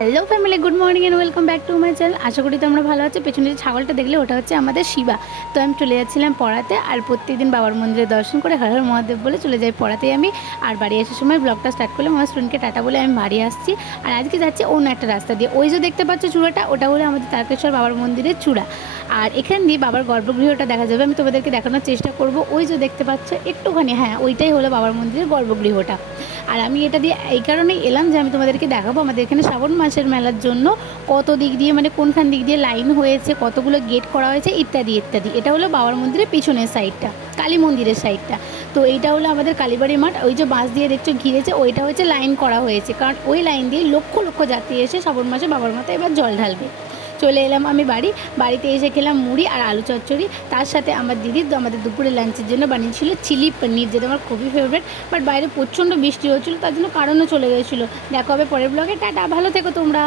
Hello family, good morning and welcome back to my channel. আশা করি তোমরা ভালো আছো। পেছনে যে ছাগলটা দেখলে ওটা হচ্ছে আমাদের শিবা। তো আমি চলে যাচ্ছিলাম পড়াতে, আর প্রত্যেকদিন বাবার মন্দিরে দর্শন করে হর হর মহাদেব বলে চলে যাই পড়াতেই আমি। আর বাড়ি আসার সময় ব্লগটা স্টার্ট করলাম আমার স্টুডেন্টকে টাটা বলে আমি বাড়ি আসছি। আর আজকে যাচ্ছি অন্য একটা রাস্তা দিয়ে। ওই যে দেখতে পাচ্ছ চূড়াটা, ওটা হলো আমাদের তারকেশ্বর বাবার মন্দিরের চূড়া। আর এখান দিয়ে বাবার গর্ভগৃহটা দেখা যাবে। আমি তোমাদেরকে দেখানোর চেষ্টা করব। ওই যে দেখতে পাচ্ছ একটুখানি, হ্যাঁ ওইটাই হলো বাবার মন্দিরের গর্ভগৃহটা। আর আমি এটা দিয়ে এই কারণেই এলাম যে আমি তোমাদেরকে দেখাবো আমাদের এখানে শ্রাবণ মাসের মেলার জন্য কত দিক দিয়ে, মানে কোনখান দিক দিয়ে লাইন হয়েছে, কতগুলো গেট করা হয়েছে, ইত্যাদি ইত্যাদি। এটা হলো বাবার মন্দিরের পিছনের সাইডটা, কালী মন্দিরের সাইডটা। তো এইটা হলো আমাদের কালীবাড়ি মাঠ। ওই যে বাঁশ দিয়ে দেখছো ঘিরেছে, ওইটা হচ্ছে লাইন করা হয়েছে, কারণ ওই লাইন দিয়ে লক্ষ লক্ষ যাত্রী এসে শ্রাবণ মাসে বাবার মাথায় এবার জল ঢালবে। চলে এলাম আমি বাড়িতে এসে খেলাম মুড়ি আর আলু চচ্চড়ি। তার সাথে আমার দিদি আমাদের দুপুরে লাঞ্চের জন্য বানিয়েছিল চিলি পনির, যেটা আমার খুবই ফেভারিট। বাট বাইরে প্রচণ্ড বৃষ্টি হচ্ছিলো, তার জন্য কারণও চলে গেছিলো। দেখা হবে পরের ব্লগে। টাটা, ভালো থেকো তোমরা।